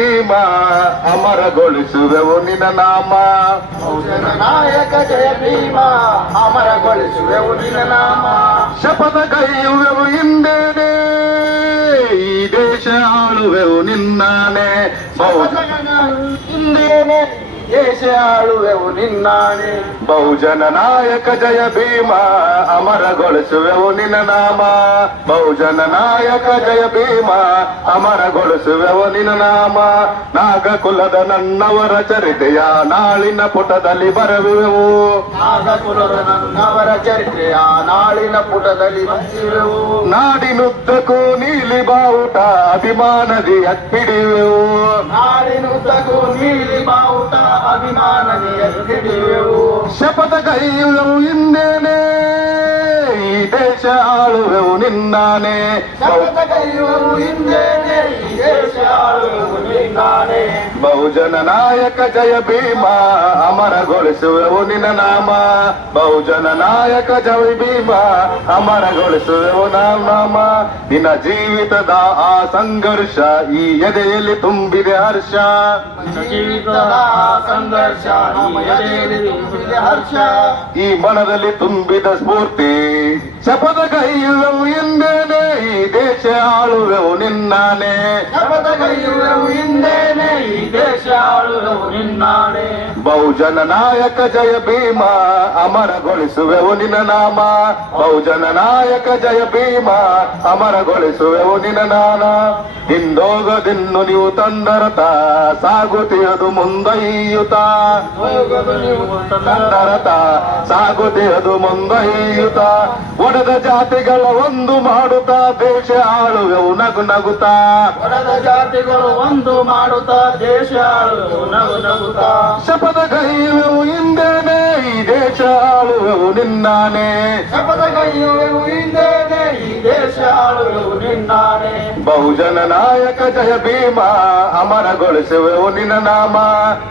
ಭೀಮ ಅಮರಗೊಳಿಸುವೆವು ನಿನ್ನ ನಾಮ. ನಾಯಕ ಜಯ ಭೀಮ ಅಮರಗೊಳಿಸುವೆವು ನಿನ್ನ ನಾಮ. ಶಪಥ ಕೈಯುವೆವು ಹಿಂದೇನೆ ಈ ದೇಶ ಆಳುವೆವು ನಿನ್ನಾನೆ. ಹಿಂದೇನೆ ದೇಶ ಆಳುವೆವು ನಿನ್ನಾನೆ. ಬಹುಜನ ನಾಯಕ ಜಯ ಭೀಮ ಅಮರಗೊಳಿಸುವೆವು ನಿನ್ನ ನಾಮ. ಬಹುಜನ ನಾಯಕ ಜಯ ಭೀಮ ಅಮರಗೊಳಿಸುವೆವು ನಿನ್ನ ನಾಮ. ನಾಗಕುಲದ ನನ್ನವರ ಚರಿತೆಯ ನಾಳಿನ ಪುಟದಲ್ಲಿ ಬರೆಯುವೆವು. ನಾಗಕುಲದ ನನ್ನವರ ಚರಿತೆಯ ನಾಳಿನ ಪುಟದಲ್ಲಿ ಬರೆಯುವೆವು. ನಾಡಿನುದ್ದಕ್ಕೂ ನೀಲಿ ಬಾವುಟ ಅಭಿಮಾನದಿ ಎತ್ತಿಡಿವೆವು. ನಾಡಿನುದ್ದಕ್ಕೂ ನೀಲಿ ಬಾವುಟ ಅಭಿಮಾನದಿ ಎತ್ತಿಡಿವೆವು. ಶಪಥ ಕೈಯುವೆವು ಹಿಂದೇನೆ ಈ ದೇಶ ಆಳುವೆವು ನಿನ್ನಾನೆ. ಶಪಥ ಕೈಯುವೆವು ಹಿಂದೇನೆ ಈ ದೇಶ ಆಳುವೆವು ನಿನ್ನಾನೆ. ಬಹುಜನ ನಾಯಕ ಜಯ ಭೀಮ ಅಮರಗೊಳಿಸುವೆವು ನಿನ್ನ ನಾಮ. ಬಹುಜನ ನಾಯಕ ಜಯ ಭೀಮ ಅಮರಗೊಳಿಸುವೆವು ನಾಮ. ನಿನ್ನ ಜೀವಿತದ ಆ ಸಂಘರ್ಷ ಈ ಎದೆಯಲ್ಲಿ ತುಂಬಿದೆ ಹರ್ಷ. ಜೀವಿತದ ಸಂಘರ್ಷ ನಮ್ಮ ಎದೆಯಲ್ಲಿ ತುಂಬಿದೆ ಹರ್ಷ. ಈ ಮನದಲ್ಲಿ ತುಂಬಿದ ಸ್ಫೂರ್ತಿ ಶಪಥ ಕೈಯುವೆವು ಹಿಂದೇನೆ ಈ ದೇಶ ಆಳುವೆವು ನಿನ್ನಾನೆ. ಶಪಥ ಕೈಯುವೆವು ಹಿಂದೇನೆ ಈ ದೇಶ ಆಳುವೆವು ನಿನ್ನಾನೆ. ಬಹುಜನ ನಾಯಕ ಜಯ ಭೀಮ ಅಮರಗೊಳಿಸುವೆವು ನಿನ್ನ ನಾಮ. ಬಹುಜನ ನಾಯಕ ಜಯ ಭೀಮ ಅಮರಗೊಳಿಸುವೆವು ನಿನ್ನ ನಾಮ. ಹಿಂದೋಗದಿನ್ನು ನೀವು ತಂದರತ ಸಾಗುತ್ತಿಯದು ಮುಂದೊಯ್ಯುತ್ತ. ತಂದರತ ಸಾಗುತ್ತಿಯದು ಮುಂದೊಯ್ಯುತ್ತ. ಒಡೆದ ಜಾತಿಗಳ ಒಂದು ಮಾಡುತ್ತಾ ದೇಶ ಆಳುವೆವು ನಗು ನಗುತ್ತಾ. ಒಡೆದ ಜಾತಿಗಳು ಒಂದು ಮಾಡುತ್ತಾ ದೇಶ ಆಳುವೆವು ನಗು ನಗುತ್ತಾ. ಶಪಥ ಕೈಯುವೆವು ಹಿಂದೇನೆ ಈ ದೇಶ ಆಳುವೆವು ನಿನ್ನಾನೆ. ಶಪಥ ಕೈಯುವೆವು ಹಿಂದೇನೆ ಈ ದೇಶ ಆಳುವೆವು ನಿನ್ನಾನೆ. ಬಹುಜನ ನಾಯಕ ಜಯ ಭೀಮ ಅಮರಗೊಳಿಸುವೆವು ನಿನ್ನ ನಾಮ.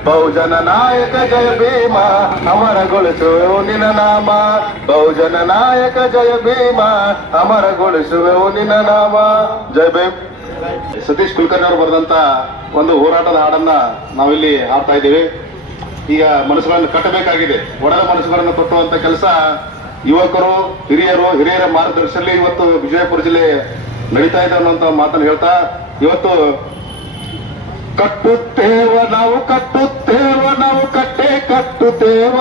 ಬಹುಜನ ನಾಯಕ ಜಯ ಭೀಮ ಅಮರಗೊಳಿಸುವೆವು ನಿನ್ನ ನಾಮ. ಬಹುಜನ ನಾಯಕ ಜಯ ಭೀಮ ಅಮರಗೊಳಿಸುವೆವು ನಿನ್ನ ನಾಮ. ಜಯ ಭೀಮ್. ಸತೀಶ್ ಕುಲಕರ್ಣಿ ಅವರು ಬರೆದಂತ ಒಂದು ಹೋರಾಟದ ಹಾಡನ್ನ ನಾವಿಲ್ಲಿ ಹಾಡ್ತಾ ಇದ್ದೀವಿ. ಈಗ ಮನಸ್ಸುಗಳನ್ನು ಕಟ್ಟಬೇಕಾಗಿದೆ. ಒಡೆದ ಮನಸ್ಸುಗಳನ್ನು ಕಟ್ಟುವಂತ ಕೆಲಸ ಯುವಕರು ಹಿರಿಯರ ಮಾರ್ಗದರ್ಶನದಲ್ಲಿ ಇವತ್ತು ವಿಜಯಪುರ ಜಿಲ್ಲೆ ನಡೀತಾ ಇದೆ ಅನ್ನುವಂತ ಮಾತನ್ನು ಹೇಳ್ತಾ ಇವತ್ತು ಕಟ್ಟುತ್ತೇವ ನಾವು ಕಟ್ಟುತ್ತೇವ ನಾವು ಕಟ್ಟೆ ಕಟ್ಟುತ್ತೇವ.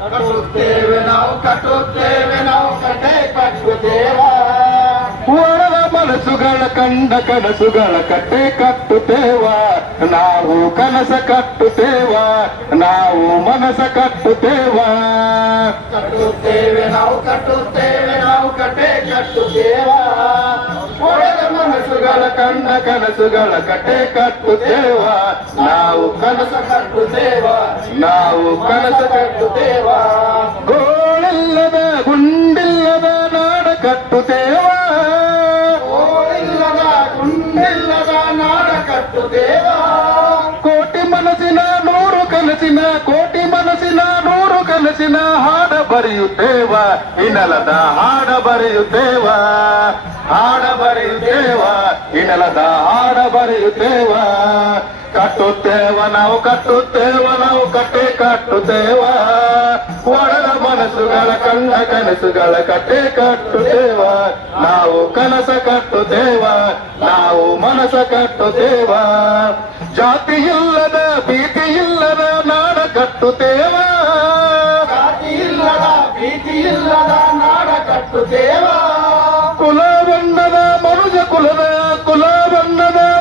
ಕಟ್ಟುತ್ತೇವೆ ನಾವು ಕಟ್ಟುತ್ತೇವೆ ನಾವು ಕಟ್ಟೆ ಕಟ್ಟುತ್ತೇವ. ಒಡೆದ ಮನಸ್ಸುಗಳ ಕಂಡ ಕನಸುಗಳ ಕಟ್ಟೆ ಕಟ್ಟುತ್ತೇವ. ನಾವು ಕನಸ ಕಟ್ಟುತ್ತೇವ ನಾವು ಮನಸ ಕಟ್ಟುತ್ತೇವ. ಕಟ್ಟುತ್ತೇವೆ ನಾವು ಕಟ್ಟುತ್ತೇವೆ ನಾವು ಕಟ್ಟೆ ಕಟ್ಟುತ್ತೇವ. ಒಡೆದ ಮನಸ್ಸುಗಳ ಕಂಡ ಕನಸುಗಳ ಕಟ್ಟೆ ಕಟ್ಟುತ್ತೇವ. ನಾವು ಕನಸ ಕಟ್ಟುತ್ತೇವ ನಾವು ಕನಸ ಕಟ್ಟುತ್ತೇವ. ಗೋಳಿಲ್ಲದ ಗುಂಡಿಲ್ಲದ ನಾಡ ಕಟ್ಟುತ್ತೇವ. ಓಡಿಲ್ಲದ ಗುಂಡಿಲ್ಲದ ನಾಡ ಕಟ್ಟುತ್ತೇವ. ಕೋಟಿ ಮನಸ್ಸಿನ ನೂರು ಕನಸಿನ ಕೋಟಿ ಮನಸ್ಸಿನ ನೂರು ಕನಸಿನ ಹಾಡ ಬರೆಯುತ್ತೇವ. ಹಿನ್ನಲದ ಹಾಡ ಬರೆಯುತ್ತೇವ ಹಾಡ ಬರೆಯುತ್ತೇವ. ಹಿನ್ನಲದ ಹಾಡ ಬರೆಯುತ್ತೇವ. ಕಟ್ಟುತ್ತೇವ ನಾವು ಕಟ್ಟುತ್ತೇವ ನಾವು ಕಟ್ಟೆ ಕಟ್ಟುತ್ತೇವ. ಒಡೆದ ಮನಸ್ಸುಗಳ ಕಂಡ ಕನಸುಗಳ ಕಟ್ಟೆ ಕಟ್ಟುತ್ತೇವ. ನಾವು ಕನಸ ಕಟ್ಟುತ್ತೇವ ನಾವು ಮನಸ ಕಟ್ಟುತ್ತೇವ. ಜಾತಿ ಇಲ್ಲದ ಭೀತಿ ಇಲ್ಲದ ನಾಡ ಕಟ್ಟುತ್ತೇವ. ಜಾತಿ ಇಲ್ಲದ ಭೀತಿ ಇಲ್ಲದ ನಾಡ ಕಟ್ಟುತ್ತೇವ. ಕುಲ ಬಣ್ಣದ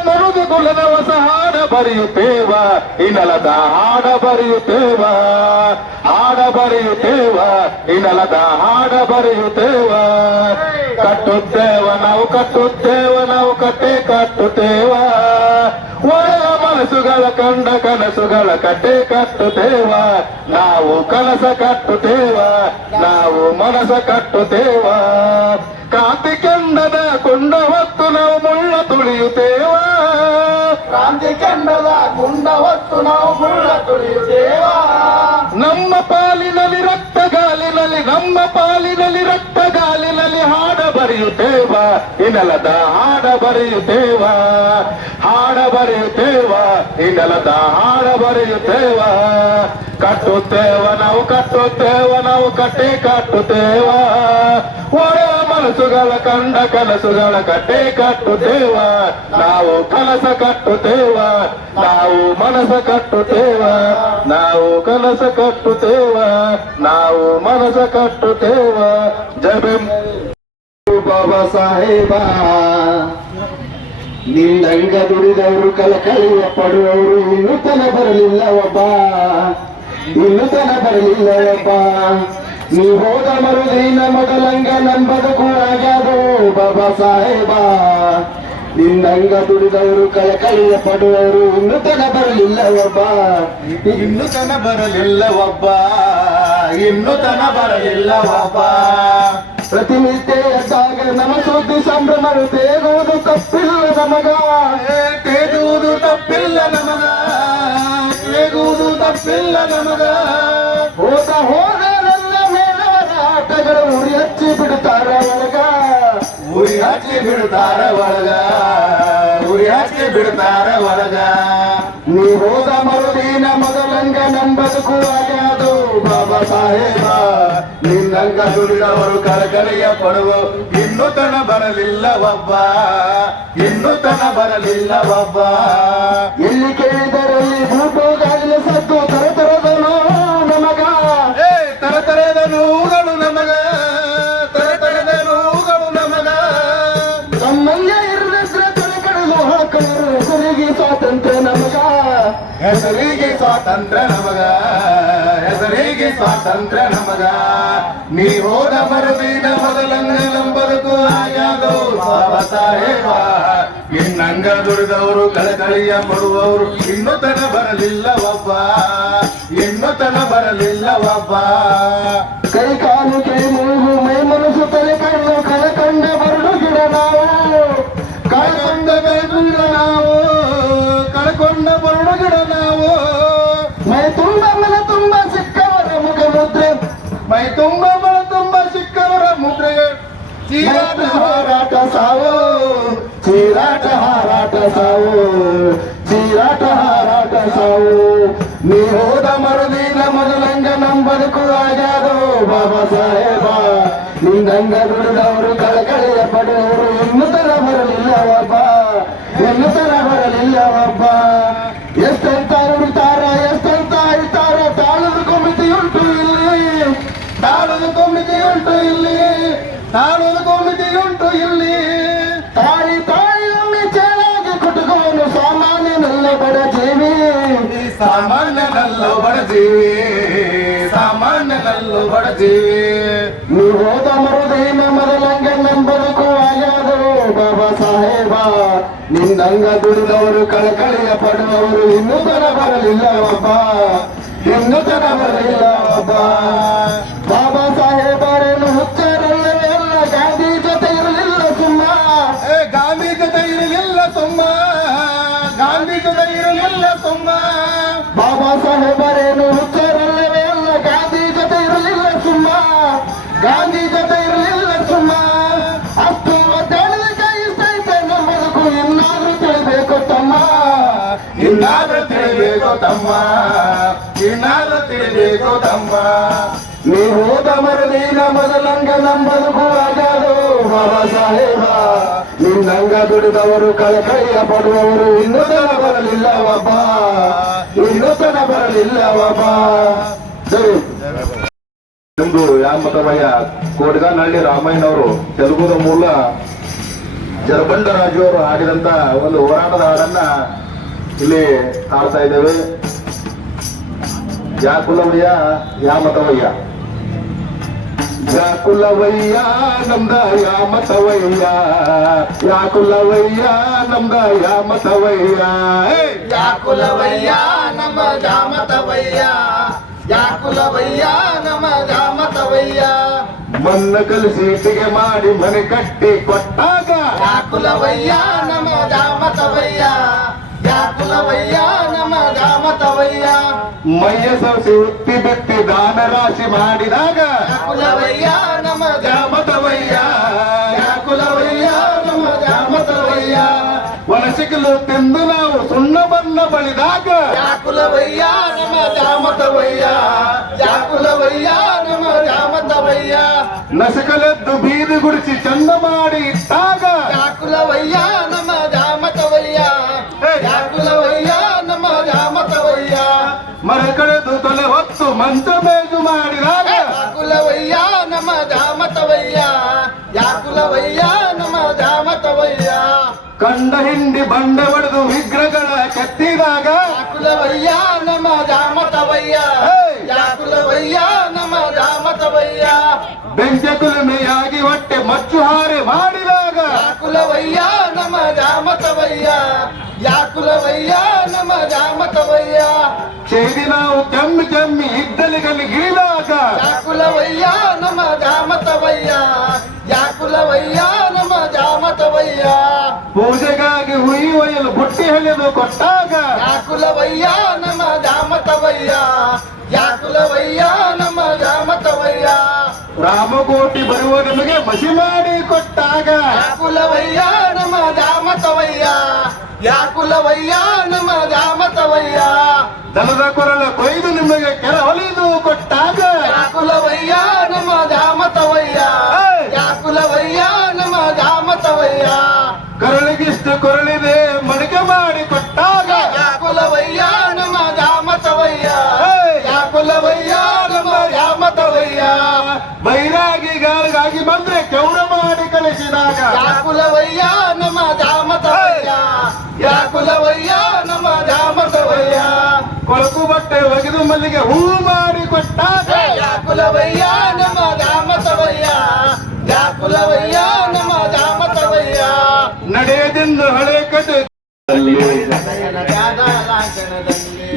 ಮನುಜ ಕುಲದ ಹೊಸ ಹಾಡ ಬರೆಯುತ್ತೇವ. ಹಿನ್ನಲದ ಹಾಡ ಬರೆಯುತ್ತೇವ ಹಾಡ ಬರೆಯುತ್ತೇವ. ಹಿನ್ನಲದ ಹಾಡ ಬರೆಯುತ್ತೇವ. ಕಟ್ಟುತ್ತೇವ ನಾವು ಕಟ್ಟುತ್ತೇವ ನಾವು ಕಟ್ಟೆ ಕಟ್ಟುತ್ತೇವ. ಒಡೆದ ಮನಸ್ಸುಗಳ ಕಂಡ ಕನಸುಗಳ ಕಟ್ಟೆ ಕಟ್ಟುತ್ತೇವ. ನಾವು ಕನಸ ಕಟ್ಟುತ್ತೇವ ನಾವು ಮನಸ ಕಟ್ಟುತ್ತೇವ. ಕ್ರಾಂತಿ ಕೆಂಡದ ಕೊಂಡ ಹೊತ್ತು ನಾವು ಮುಳ್ಳ ತುಳಿಯುತ್ತೇವ. ಕ್ರಾಂತಿ ಕಂಡದ ಗುಂಡ ಹೊತ್ತು ನಾವು ಮುಳ್ಳ ತುಳಿಯುತ್ತೇವ. ನಮ್ಮ ಪಾಲಿನಲ್ಲಿ ರಕ್ತ ಗಾಲಿನಲ್ಲಿ ನಮ್ಮ ಪಾಲಿನಲ್ಲಿ ರಕ್ತ ಗಾಲಿನಲ್ಲಿ ಹಾಡ ಬರೆಯುತ್ತೇವ. ಹಿನ್ನಲದ ಹಾಡ ಬರೆಯುತ್ತೇವ ಹಾಡ ಬರೆಯುತ್ತೇವ ಈ ನೆಲದ ಹಾಡ ಬರೆಯುತ್ತೇವ ಕಟ್ಟುತ್ತೇವ ನಾವು ಕಟ್ಟಿ ಕಟ್ಟುತ್ತೇವ ಒಡೆಯ ಮನಸ್ಸುಗಳ ಕಂಡ ಕನಸುಗಳ ಕಟ್ಟಿ ಕಟ್ಟುತ್ತೇವ ನಾವು ಕನಸ ಕಟ್ಟುತ್ತೇವ ನಾವು ಮನಸ ಕಟ್ಟುತ್ತೇವ ನಾವು ಕನಸ ಕಟ್ಟುತ್ತೇವ ನಾವು ಮನಸ ಕಟ್ಟುತ್ತೇವ ಜಯ ಭೀಮ್. ಬಾಬಾ ಸಾಹೇಬ ನಿನ್ನಂಗ ದುಡಿದವರು ಕಳಕಳಿಯ ಪಡುವವರು ಇನ್ನೂ ತನ ಬರಲಿಲ್ಲ ಒಬ್ಬ ನೀ ಹೋದ ಮರುದಿನ ಮೊದಲಂಗ ನನ್ ಬದುಕು ಆಗ್ಯಾದೋ ಬಾಬಾ ಸಾಹೇಬ ನಿನ್ನಂಗ ದುಡಿದವರು ಕಳಕಳಿಯ ಪಡುವವರು ಇನ್ನೂ ತನ ಬರಲಿಲ್ಲ ಒಬ್ಬ ಪ್ರತಿನಿತ್ಯ ಎದ್ದಾಗ ನಮ್ಮ ಸುದ್ದಿ ಸಂಭ್ರಮರು ತೇಗುವುದು ತಪ್ಪಿಲ್ಲ ನಮಗ ಹೋದರೆಲ್ಲ ಮೇಲವರ ಆಟಗಳು ಉರಿ ಹಚ್ಚಿ ಬಿಡುತ್ತಾರ ಒಳಗ ನೀ ಹೋದ ಮರುದಿನ ಮೊದಲಂಗ ನನ್ ಬದುಕು ಆಗ್ಯಾದು ಬಾಬಾ ಸಾಹೇಬ ನಿನ್ನಂಗ ದುಡಿದವರು ಕಳಕಳಿಯ ಪಡುವ ಇನ್ನೂ ತನ ಬರಲಿಲ್ಲ ಒಬ್ಬ ಎಲ್ಲಿ ಕೇಳಿದರಲ್ಲಿ ಬೂಟೋಗಾಗಲೇ ಸದ್ದು ತರತರದ ನೋವು ನಮಗ ತರತರದ ನೋವುಗಳು ನಮಗ ನಮ್ಮಲ್ಲ ಇರದಿದ್ರೆ ತಲೆಕಡಲು ಹಾಕಲು ಹೆಸರಿಗೆ ಸ್ವಾತಂತ್ರ್ಯ ನಮಗ ನೀ ಹೋದ ಮರುದಿನ ಮೊದಲಂಗ ನಮ್ಮ ಬದುಕು ಆಗ್ಯಾದೋ ಬಾಬಾ ಸಾಹೇಬ ನಿನ್ನಂಗ ದುಡಿದವರು ಕಳಕಳಿಯ ಪಡುವವರು ಇನ್ನೂ ತನ ಬರಲಿಲ್ಲ ಒಬ್ಬ ಕೈ ಕಾಲು ಕೈ ಮೂಗು ಮೈ ಮನಸ್ಸು ತಲೆ ಕಣ್ಣು ಕಳಕಂಡ ಬರಡು ಗಿಡ ನಾವು ಕಳ್ಕೊಂಡ ಬರಡು ಗಿಡ ನಾವು ಮೈ ತುಂಬ ಮನ ತುಂಬ ಸಿಕ್ಕವರ ಮುಖ ಮುದ್ರೆ ಮೈ ತುಂಬ ಬಳ ತುಂಬ ಸಿಕ್ಕವರ ಮುದ್ರೆ ಚೀರಾಟ ಹಾರಾಟ ಸಾವು ನೀ ಹೋದ ಮರುದಿನ ಮೊದಲಂಗ ನಮ್ ಬದುಕು ಆಗ್ಯಾದೋ ಬಾಬಾ ಸಾಹೇಬ ನಿನ್ನಂಗ ದುಡಿದವರು ಕಳಕಳಿಯ ಪಡೆಯವರು ಇನ್ನೂ ತರ ಬರಲಿಲ್ಲ ಒಬ್ಬ ಎಷ್ಟಂತ ಉಳಿತಾರ ಎಷ್ಟಂತ ಅಳಿತಾರ ತಾಳದ ಕೊಮಿತಿಯುಂಟು ಇಲ್ಲಿ ತಾಳಿ ಒಮ್ಮೆ ಚೇಳಾಗಿ ಕುಟುಕವನು ಸಾಮಾನ್ಯನಲ್ಲ ಬಡ ಜೀವಿ ನೀ ಹೋದ ಮರುದಿನ ಮೊದಲಂಗ ನಮ್ ಬದುಕು ಆಗ್ಯಾದೋ ಬಾಬಾ ಸಾಹೇಬ ನಿನ್ನಂಗ ದುಡಿದವರು ಕಳಕಳಿಯ ಪಡುವವರು ಇನ್ನೂ ತನ ಬರಲಿಲ್ಲ ಒಬ್ಬ ಬಾಬಾ ಸಾಹೇಬರೇನು ಹುಚ್ಚಾರಲ್ಲವೇ ಅಲ್ಲ ಗಾಂಧಿ ಜೊತೆ ಇರಲಿಲ್ಲ ಸುಮ್ಮ ಬಾಬಾ ಸಾಹೇಬರೇನು ಹುಚ್ಚಾರಲ್ಲವೇ ಅಲ್ಲ ಗಾಂಧಿ ಜೊತೆ ಇರಲಿಲ್ಲ ಸುಮ್ಮ ಅಷ್ಟು ಒದ್ದಾಡಿದ ಕೈ ಸಹಿತ ನಮ್ಮ ಬದುಕು ಇನ್ನಾದ್ರೂ ತಿಳಿಬೇಕು ತಮ್ಮ ನೀ ಹೋದ ಮರುದಿನ ಮೊದಲಂಗ ನಮ್ ಬದುಕು ಆಗ್ಯಾದೋ ಬಾಬಾ ಸಾಹೇಬ ನಿನ್ನಂಗ ದುಡಿದವರು ಕಳಕಳಿಯ ಪಡುವವರು ಇನ್ನೂ ತನ ಬರಲಿಲ್ಲ ಒಬ್ಬ ಸರಿ. ನಿಮ್ದು ಯಾಮತವಯ್ಯ ಕೋಟಗಾನಹಳ್ಳಿ ರಾಮಯ್ಯನವರು ತೆಲುಗುದ ಮೂಲ ಜರಬಂಡ ರಾಜು ಅವರು ಹಾಡಿದಂತ ಒಂದು ಹೋರಾಟದ ಹಾಡನ್ನ ಇಲ್ಲಿ ಹಾಡ್ತಾ ಇದ್ದೇವೆ. ಯಾಕುಲವಯ್ಯ ಯಾಮತವಯ್ಯ ನಮ್ದ ಯಾಮತವಯ್ಯ ನಮ್ದ ಯಾಮತವಯ್ಯ ಮನ್ನ ಕಲಿಸೀಟಿಗೆ ಮಾಡಿ ಮನೆ ಕಟ್ಟಿ ಕೊಟ್ಟಾಗ ಮೈಯ ಸವಸಿ ಉತ್ತಿ ಬಿತ್ತಿ ದಾನ ರಾಶಿ ಮಾಡಿದಾಗ ಜಾಮತವಯ್ಯ ವನಸಿ ನೇಗಿಲು ತಿಂದು ನಾವು ಸುಣ್ಣ ಬಣ್ಣ ಬಳಿದಾಗ ಯಾಕುಲವಯ್ಯ ನಮ್ಮ ಜಾಮತವಯ್ಯ ಯಾಕುಲವಯ್ಯ ನಮ್ಮ ಜಾಮತವಯ್ಯ ನಸಕಲೆದ್ದು ಬೀದಿ ಗುಡಿಸಿ ಚಂದ ಮಾಡಿ ಇಟ್ಟಾಗ ಯಾಕುಲವಯ್ಯ ನಮ್ಮ ಜಾಮತವಯ್ಯ ಯಾಕುಲವಯ್ಯ ನಮ್ಮ ಜಾಮತವಯ್ಯ ಮರ ಕಳೆದು ತೊಲೆ ಹೊತ್ತು ಮಂಚ ಮೇಜು ಮಾಡಿದಾಗ ಯಾಕುಲವಯ್ಯ ನಮ್ಮ ಜಾಮತವಯ್ಯ ಯಾಕುಲವಯ್ಯ ನಮ್ಮ ಜಾಮತವಯ್ಯ ಕಂಡ ಹಿಂಡಿ ಬಂಡೆ ಹೊಡೆದು ವಿಗ್ರಹಗಳ ಕೆತ್ತಿದಾಗ ಯಾಕುಲವಯ್ಯ ನಮ್ಮ ಜಾಮತವಯ್ಯ ಯಾಕುಲವಯ್ಯ ನಮ್ಮ ಜಾಮತವಯ್ಯ ಬೆಂಚ ಕುಲುಮೆಯಾಗಿ ಹೊಟ್ಟೆ ಮಚ್ಚು ಹಾರೆ ಮಾಡಿದಾಗ ಯಾಕುಲವಯ್ಯ ನಮ್ಮ ಜಾಮತವಯ್ಯ ಯಾಕುಲವಯ್ಯ ನಮ್ಮ ಜಾಮತವಯ್ಯ ಚೇದಿ ನಾವು ಕೆಮ್ಮಿ ಕೆಮ್ಮಿ ಇದ್ದಲಿಗಲ್ಲಿಗಿಳಿದಾಗ ಯಾಕುಲವಯ್ಯ ನಮ್ಮ ಜಾಮತವಯ್ಯ ಯಾಕುಲವಯ್ಯ ನಮ್ಮ ಜಾಮತವಯ್ಯ ಪೂಜೆಗಾಗಿ ಹುಯಿ ಒಯ್ಯಲು ಬುಟ್ಟಿ ಹೆಲೆದು ಕೊಟ್ಟಾಗ ಯಾಕುಲವಯ್ಯ ನಮ್ಮ ಜಾಮತವಯ್ಯ ಯಾಕುಲವಯ್ಯ ನಮ್ಮ ಜಾಮತವಯ್ಯ ರಾಮಕೋಟಿ ಬರುವ ನಿಮಗೆ ಮಸಿ ಮಾಡಿ ಕೊಟ್ಟಾಗ ಯಾಕುಲವಯ್ಯ ನಮ್ಮ ಜಾಮತವಯ್ಯ ಯಾಕುಲವಯ್ಯ ನಮ್ಮ ಜಾಮತವಯ್ಯ ದನದ ಕೊರಳ ಕೊಯ್ದು ನಿಮಗೆ ಕೆರ ಹೊಲಿದು ಕೊಟ್ಟಾಗ ಯಾಕುಲವಯ್ಯ ನಮ್ಮ ಜಾಮತವಯ್ಯ ಯಾಕುಲವಯ್ಯ ನಮ್ಮ ಜಾಮತವಯ್ಯ ಕರಳಿಗಿಷ್ಟು ಕೊರಳಿದೆ ಮಡಿಕೆ ಮಾಡಿ ಕೊಟ್ಟಾಗ ಯಾಕುಲವಯ್ಯ ನಮ್ಮ ಜಾಮತವಯ್ಯ ಯಾಕುಲವಯ್ಯ ನಮ್ಮ ಜಾಮತವಯ್ಯ ಬೈರಾಗಿಗಾಗಿ ಬಂದ್ರೆ ಕೆೌರ ಮಾಡಿ ಕಳಿಸಿದಾಗ ಯಾಕುಲವಯ್ಯ ನಮ್ಮ ಜಾಮತವಯ್ಯ ಯಾಕುಲವಯ್ಯ ನಮ್ಮ ಜಾಮತವಯ್ಯ ಕೊಳಕು ಬಟ್ಟೆ ಒಗೆದು ಮಲ್ಲಿಗೆ ಹೂ ಮಾಡಿ ಕೊಟ್ಟಾಗ ಯಾಕುಲವಯ್ಯ ನಮ್ಮ ಜಾಮತವಯ್ಯ ಯಾಕುಲವಯ್ಯ ನಮ್ಮ ಜಾಮತವಯ್ಯ ನಡೆಯದಿಂದ ಹಳೆ ಕತೆ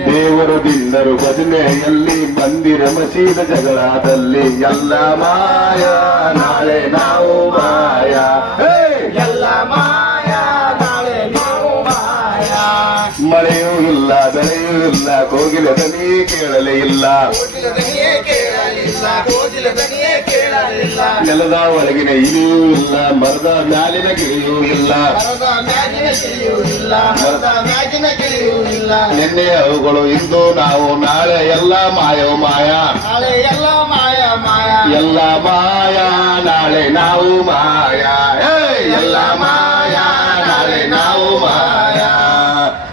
ದೇವರು ದಿಂದರು ಭಜನೆಯಲ್ಲಿ ಮಂದಿರ ಮಸೀದ ಜಗಳದಲ್ಲಿ ಎಲ್ಲ ಮಾಯ ನಾಳೆ ನಾವು ಮಾಯ ಹೇ! ಎಲ್ಲ ಮಾಯ ನಾಳೆ ನಾವು ಮಾಯ ಮಳೆಯೂ ಇಲ್ಲ ಬೆಳೆಯೂ ಇಲ್ಲ ಕೋಗಿಲ ದನಿ ಕೇಳಲೇ ಇಲ್ಲ ಕೋಗಿಲ ದನಿಯೇ ಕೇಳಲಿಲ್ಲ ಕೋಗಿಲ ದನಿಯೇ ಕೇಳಲಿಲ್ಲ ನೆಲದ ಒಳಗಿನ ಇಲಿಯೂ ಇಲ್ಲ ಮರದ ಮ್ಯಾಲಿನ ಗಿಳಿಯೂ ಇಲ್ಲ ಮರದ ಮ್ಯಾಗಿನ ಗಿಳಿಯೂ ಇಲ್ಲ ಮರದ ಮ್ಯಾಗಿನ ಗಿಳಿಯೂ ಇಲ್ಲ ನಿನ್ನೆ ಅವುಗಳು ಇಂದು ನಾವು ನಾಳೆ ಎಲ್ಲ ಮಾಯೋ ಮಾಯ ನಾಳೆ ಎಲ್ಲ ಮಾಯ ಮಾಯ ಎಲ್ಲ ಮಾಯ ನಾಳೆ ನಾವು ಮಾಯ ಹೇ! ಎಲ್ಲ ಮಾಯ ನಾಳೆ ನಾವು ಮಾಯ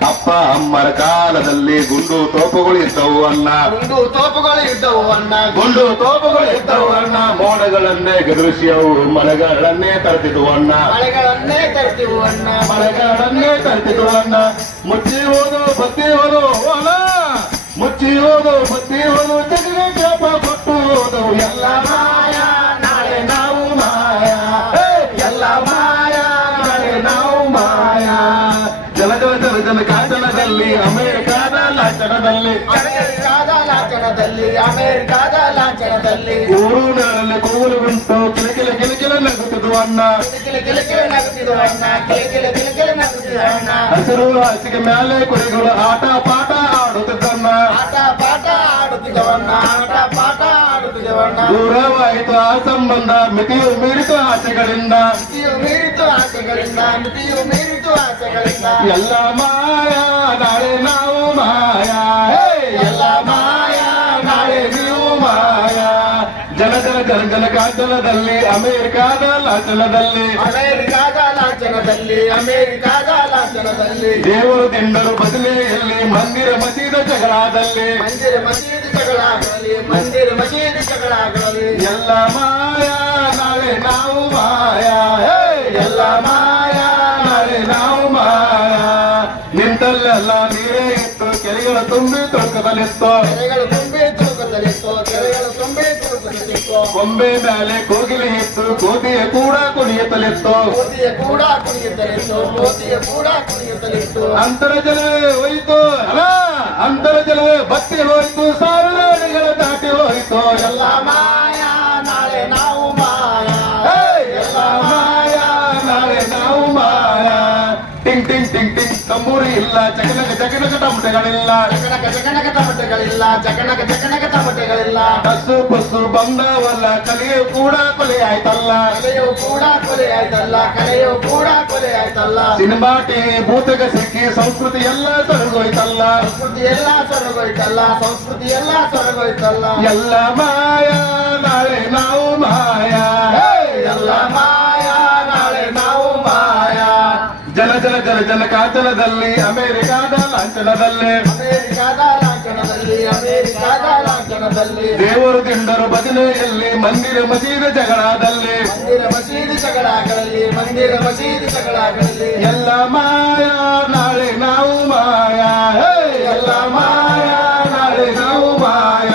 ಅಪ್ಪ ಅಮ್ಮರ ಕಾಲದಲ್ಲಿ ಗುಂಡು ತೋಪುಗಳು ಇದ್ದವು ಅನ್ನ ಒಂದು ತೋಪುಗಳು ಇದ್ದವು ಅಣ್ಣ ಗುಂಡು ತೋಪುಗಳು ಇದ್ದವು ಅಣ್ಣ ಮೋಡಗಳನ್ನೇ ಗದರಿಸಿ ಅವು ಮಳೆಗಳನ್ನೇ ತರ್ತಿದ್ವು ಅಣ್ಣ ಮಳೆಗಳನ್ನೇ ತರ್ತೀವು ಅಣ್ಣ ಮಳೆಗಳನ್ನೇ ತರ್ತಿದ್ವು ಅಣ್ಣ ಮುಚ್ಚಿ ಹೋದು ಬತ್ತಿ ಹೋದು ಅಣ್ಣ ಮುಚ್ಚಿ ಹೋದು ಬತ್ತಿ ಹೋದು ಜಗನೇ ಕೋಪ ಕೊಟ್ಟು ಹೋದವು ಎಲ್ಲ ಮಾಯ ನಾಳೆ ನಾವು ಮಾಯ ಹೇ! ಎಲ್ಲ ಮಾಯ ನಾಳೆ ನಾವು ಮಾಯ ಜಲ ಜಲ ಜಲ ಜಲ ಕಾಚನದಲ್ಲಿ ಅಮೆರಿಕಾದ ಲಾಂಛನದಲ್ಲಿ ಅಮೆರಿಕಾದ ಲಾಂಛನದಲ್ಲಿ ಅಮೆರಿಕಾದ ಲಾಂಛನದಲ್ಲಿ ಊರು ನಾಳಲ್ಲಿ ಕೂಗುಲು ಉಂಟು ಕಿಲಕಿಲ ಕಿಲಕಿಲ ನಗುತ್ತಿದ್ವು ಅಣ್ಣ ಕಿಲಕಿಲ ಕಿಲಕಿಲ ನಗುತ್ತಿದ್ದು ಅಣ್ಣ ಕಿಲಕಿಲ ಕಿಲಕಿಲ ನಗುತ್ತಿದ್ದು ಅಣ್ಣ ಹಸಿರು ಹಾಸಿಗೆ ಮೇಲೆ ಕುರಿಗಳು ಆಟ ಪಾಠ ಆಡುತ್ತಿದ್ದಣ್ಣ ಆಟ ಪಾಠ ಆಡುತ್ತಿದ್ದವಣ್ಣ ಆಟ ಪಾಠ ಆಡುತ್ತಿದ್ದವಣ್ಣ ದೂರವಾಯಿತು ಆ ಸಂಬಂಧ ಮಿತಿಯು ಮೀರಿತು ಆಸೆಗಳಿಂದ ಮಿತಿಯು ಮೀರಿತು ಆಸೆಗಳಿಂದ ಮಿತಿಯು ಮೀರಿತು ಆಸೆಗಳಿಂದ ಎಲ್ಲ ಮಾಯ ನಾಳೆ ನಾವು ಮಾಯ ಹೇ! ಎಲ್ಲ ಮಾಯ ನಾಳೆ ನೀವು ಮಾಯ ಜನ ಜನ ಜನ ಜನ ಕಾಂಚನದಲ್ಲಿ ಅಮೆರಿಕಾದ ಲಾಂಛನದಲ್ಲಿ ಅಮೆರಿಕಾದ ಲಾಂಛನದಲ್ಲಿ ಅಮೆರಿಕಾದ ಲಾಂಛನದಲ್ಲಿ ದೇವರು ದಿಂಡರು ಬದಲೆಯಲ್ಲಿ ಮಂದಿರ ಮಸೀದ ಜಗಳದಲ್ಲಿ ಮಂದಿರ ಮಸೀದಿ ಜಗಳಾಗಲಿ ಮಂದಿರ ಮಸೀದಿ ಜಗಳಾಗಲಿ ಎಲ್ಲ ಮಾಯ ನಾಳೆ ನಾವು ಮಾಯ ಹೇ! ಎಲ್ಲ ಮಾಯ ನಾಳೆ ನಾವು ಮಾಯ ನಿಂತಲ್ಲೆಲ್ಲ ನೀರೇ ಇತ್ತು ಕೆರೆಗಳ ತುಂಬಿ ತೊಡಕದಲ್ಲಿತ್ತು ಕೆರೆಗಳು ತುಂಬಿ ತುಳುಕುತ್ತಲಿತ್ತು ಕೆರೆಗಳು ತುಂಬಿ ತುಳುಕುತ್ತಲಿತ್ತು ಕೊಂಬೆ ಮೇಲೆ ಕೋಗಿಲೆ ಇತ್ತು ಕೋತಿಯ ಕೂಡ ಕುಣಿಯುತ್ತಲಿತ್ತು ಕೋತಿಯ ಕೂಡ ಕುಣಿಯುತ್ತಲಿತ್ತು ಕೋತಿಯ ಕೂಡ ಕುಣಿಯುತ್ತಲಿತ್ತು ಅಂತರ್ಜಲವೇ ಹೋಯಿತು ಅಲ್ಲ ಅಂತರ್ಜಲವೇ ಬತ್ತಿ ಹೋಯಿತು ಸಾವಿರಾಡಿಗಳ ದಾಟಿ ಹೋಯಿತು ಎಲ್ಲ ಮಾಯ ನಾಳೆ ನಾವು ಮಾಯ ಹೇ! ಎಲ್ಲ ಮಾಯ ನಾಳೆ ನಾವು ಮಾಯ ಟಿಂಗ್ ಟಿಂಗ್ ಟಿಂಗ್ ಟಿಂಗ್ ತಂಬೂರಿ ಇಲ್ಲ, ಚಕನಕ ಚಕನಕ ತಮಟೆಗಳಿಲ್ಲ, ಜಗಣಕ ಜಗಣಕ ತಮಟೆಗಳಿಲ್ಲ, ಜಗಣಕ ಜಗಣಕ ತಮಟೆಗಳಿಲ್ಲ. ಬಸ್ಸು ಬಸ್ಸು ಬಂದವಲ್ಲ, ಕಲಿಯು ಕೂಡ ಕೊಲೆ ಆಯ್ತಲ್ಲ, ಕಲೆಯು ಕೂಡ ಕೊಲೆ ಆಯ್ತಲ್ಲ, ಕಲೆಯು ಕೂಡ ಕೊಲೆ ಆಯ್ತಲ್ಲ. ಸಿನಿಮಾ ಟಿವಿ ಭೂತಕ ಸಿಕ್ಕಿ ಸಂಸ್ಕೃತಿ ಎಲ್ಲ ತೊಡಗೋಯ್ತಲ್ಲ, ಸಂಸ್ಕೃತಿ ಎಲ್ಲ ಸೊರಗೋಯ್ತಲ್ಲ, ಸಂಸ್ಕೃತಿ ಎಲ್ಲ ಸೊರಗೋಯ್ತಲ್ಲ. ಎಲ್ಲ ಮಾಯ ನಾಳೆ ನಾವು ಮಾಯ, ಎಲ್ಲ ಮಾಯ ನಾಳೆ ನಾವು ಮಾಯ. ಜನ ಜನ ಜನ ಜನ ಕಾಚಲದಲ್ಲಿ ಅಮೆರಿಕಾದ ಲಾಂಛನದಲ್ಲಿ, ಅಮೇರಿಕಾದ ಲಾಂಛನದಲ್ಲಿ, ಅಮೇರಿಕಾದ ಲಾಂಛನದಲ್ಲಿ. ದೇವರು ದಿಂಡರು ಭಜನೆಯಲ್ಲಿ, ಮಂದಿರ ಮಸೀದಿ ಜಗಳದಲ್ಲಿ, ಮಂದಿರ ಮಸೀದಿ ಜಗಳಗಳಲ್ಲಿ, ಮಂದಿರ ಮಸೀದಿ ಜಗಳಗಳಲ್ಲಿ. ಎಲ್ಲ ಮಾಯ ನಾಳೆ ನಾವು ಮಾಯ, ಎಲ್ಲ ಮಾಯ ನಾಳೆ ನಾವು ಮಾಯ.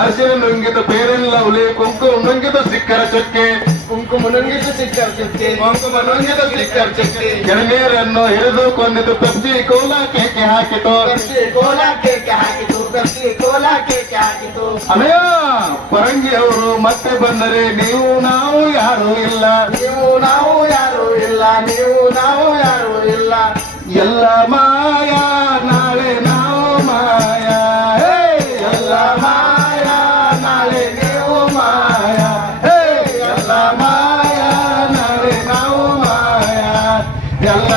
ಅರಿಶಿನ ನುಂಗಿದ ಬೇರೆಲ್ಲ ಹುಲಿ, ಕುಂಕುಮ ನುಂಗಿದ ಸಿಕ್ಕರ ಚೊಕ್ಕೆ, ಕುಂಕುಮ ನುಂಗಿದ್ದು ಸಿಕ್ಕರ್ ಚುಕ್ಕೆ, ಕುಂಕುಮ ನುಂಗಿದ ಸಿಕ್ಕರ ಚೊಕ್ಕೆ. ಚುಕ್ಕೆ. ಎಳನೀರನ್ನು ಹಿಡಿದು ಕೊಂದಿದ್ದು ಪೆಪ್ಸಿ ಕೋಲಾ ಕೇಕೆ ಹಾಕಿತು, ಪೆಪ್ಸಿ ಕೋಲಾ ಕೇಕೆ ಹಾಕಿತು, ಪೆಪ್ಸಿ ಕೋಲಾ ಕೇಕೆ ಹಾಕಿತು. ಅಮಯ ಪರಂಗಿ ಅವರು ಮತ್ತೆ ಬಂದರೆ ನೀವು ನಾವು ಯಾರೂ ಇಲ್ಲ, ನೀವು ನಾವು ಯಾರು ಇಲ್ಲ, ನೀವು ನಾವು ಯಾರು ಇಲ್ಲ. ಎಲ್ಲ ಮಾಯ ನಾಳೆ ನಾವು ಮಾಯ, ಎಲ್ಲ ಮಾಯ ನಾಳೆ ನೀವು ಮಾಯ, ಎಲ್ಲ ಮಾಯ ನಾಳೆ ನಾವು ಮಾಯ, ಎಲ್ಲ